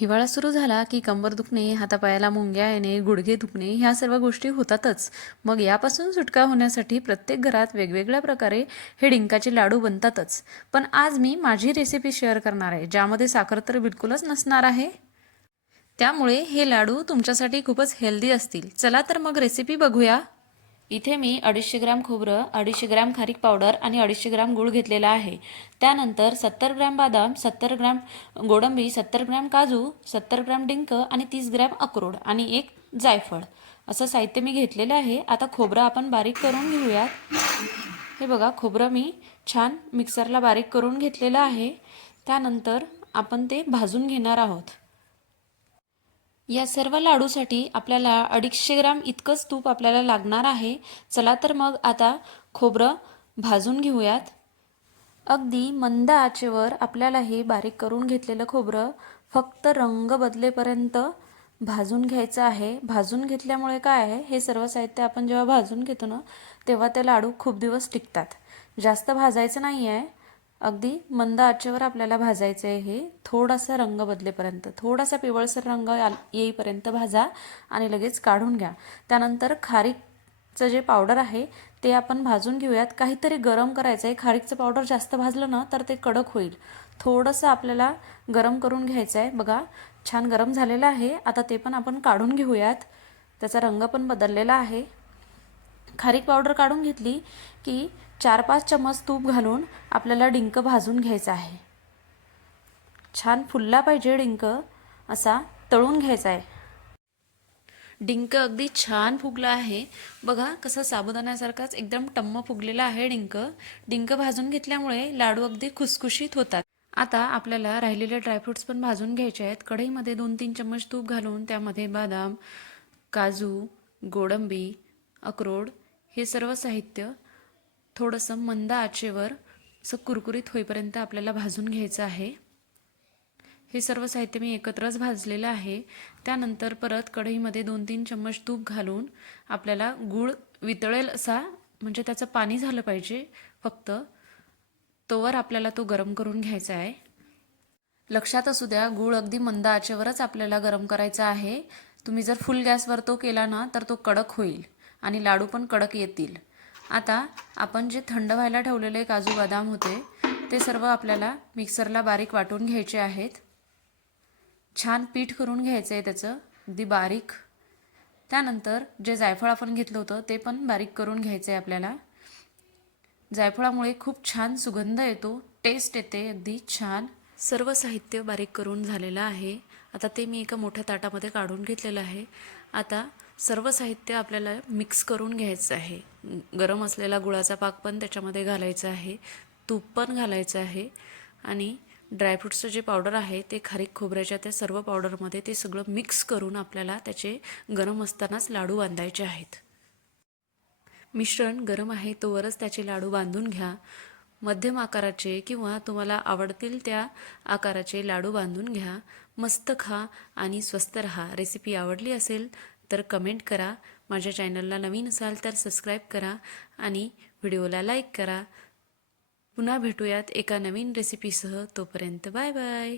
हिवाळा सुरू झाला की कंबर दुखणे हातापायाला मुंग्या येणे गुडघे दुखणे ह्या सर्व गोष्टी होतातच. मग यापासून सुटका होण्यासाठी प्रत्येक घरात वेगवेगळ्या प्रकारे हे डिंकाचे लाडू बनतातच. पण आज मी माझी रेसिपी शेअर करणार आहे ज्यामध्ये साखर तर बिलकुलच नसणार आहे. त्यामुळे हे लाडू तुमच्यासाठी खूपच हेल्दी असतील. चला तर मग रेसिपी बघूया. इथे मी अडीचशे ग्रॅम खोबरं अडीचशे ग्रॅम खारीक पावडर आणि अडीचशे ग्रॅम गूळ घेतलेला आहे. त्यानंतर सत्तर ग्रॅम बदाम सत्तर ग्रॅम गोडंबी सत्तर ग्रॅम काजू सत्तर ग्रॅम डिंक आणि तीस ग्रॅम अक्रोड आणि एक जायफळ. असं साहित्य मी घेतलेलं आहे. आता खोबरं आपण बारीक करून घेऊयात. हे बघा खोबरं मी छान मिक्सरला बारीक करून घेतलेलं आहे. त्यानंतर आपण ते भाजून घेणार आहोत. या सर्व लाडूसाठी आपल्याला अडीचशे ग्राम इतकंच तूप आपल्याला लागणार आहे. चला तर मग आता खोबरं भाजून घेऊयात. अगदी मंद आचेवर आपल्याला हे बारीक करून घेतलेलं खोबरं फक्त रंग बदलेपर्यंत भाजून घ्यायचं आहे. भाजून घेतल्यामुळे काय आहे? हे सर्व साहित्य आपण जेव्हा भाजून घेतो ना तेव्हा ते लाडू खूप दिवस टिकतात. जास्त भाजायचं नाही आहे अगदी मंद आचेवर आपल्याला भाजायचं आहे हे थोडासा रंग बदलेपर्यंत थोडासा पिवळसर रंग येईपर्यंत भाजा आणि लगेच काढून घ्या. त्यानंतर खारीकचं जे पावडर आहे ते आपण भाजून घेऊयात. काहीतरी गरम करायचं आहे खारीकचं पावडर जास्त भाजलं ना तर ते कडक होईल. थोडंसं आपल्याला गरम करून घ्यायचं आहे बघा छान गरम झालेलं आहे. आता ते पण आपण काढून घेऊयात. त्याचा रंग पण बदललेला आहे. खारीक पावडर काढून घेतली की चार पाच चम्मच तूप घालून आपल्याला डिंक भाजून घ्यायचं आहे. छान फुलला पाहिजे डिंक असा तळून घ्यायचा आहे. डिंक अगदी छान फुगला आहे. बघा कसं साबुदाण्यासारखाच एकदम टम्म फुगलेला आहे डिंक. डिंक भाजून घेतल्यामुळे लाडू अगदी खुसखुशीत होतात. आता आपल्याला राहिलेले ड्रायफ्रुट्स पण भाजून घ्यायचे आहेत. कढईमध्ये दोन तीन चम्मच तूप घालून त्यामध्ये बदाम काजू गोडंबी अक्रोड हे सर्व साहित्य थोडंसं मंद आचेवर असं कुरकुरीत होईपर्यंत आपल्याला भाजून घ्यायचं आहे. हे सर्व साहित्य मी एकत्रच भाजलेलं आहे. त्यानंतर परत कढईमध्ये दोन तीन चम्मच तूप घालून आपल्याला गूळ वितळेल असा म्हणजे त्याचं पाणी झालं पाहिजे फक्त तोवर आपल्याला तो गरम करून घ्यायचा आहे. लक्षात असू द्या गूळ अगदी मंद आचेवरच आपल्याला गरम करायचा आहे. तुम्ही जर फुल गॅसवर तो केला ना तर तो कडक होईल. आणि लाडू पण कडक येतील. आता आपण जे थंड व्हायला ठेवलेले काजू बदाम होते ते सर्व आपल्याला मिक्सरला बारीक वाटून घ्यायचे आहेत. छान पीठ करून घ्यायचं आहे त्याचं अगदी बारीक. त्यानंतर जे जायफळ आपण घेतलं होतं ते पण बारीक करून घ्यायचं आहे आपल्याला. जायफळामुळे खूप छान सुगंध येतो टेस्ट येते अगदी छान. सर्व साहित्य बारीक करून झालेलं आहे. आता ते मी एका मोठ्या ताटामध्ये काढून घेतलेलं आहे. आता सर्व साहित्य आपल्याला मिक्स करून घ्यायचं आहे. गरम असलेला गुळाचा पाक पण त्याच्यामध्ये घालायचा आहे. तूप पण घालायचं आहे. आणि ड्रायफ्रूट्सचं जे पावडर आहे ते खारीक खोबऱ्याच्या त्या सर्व पावडरमध्ये ते सगळं मिक्स करून आपल्याला त्याचे गरम असतानाच लाडू बांधायचे आहेत. मिश्रण गरम आहे तोवरच त्याचे लाडू बांधून घ्या. मध्यम आकाराचे किंवा तुम्हाला आवडतील त्या आकाराचे लाडू बांधून घ्या. मस्त खा आणि स्वस्त रहा. रेसिपी आवडली असेल तर कमेंट करा. माझ्या चॅनलला नवीन असाल तर सबस्क्राईब करा आणि व्हिडिओला लाईक करा. पुन्हा भेटूयात एका नवीन रेसिपीसह तोपर्यंत बाय बाय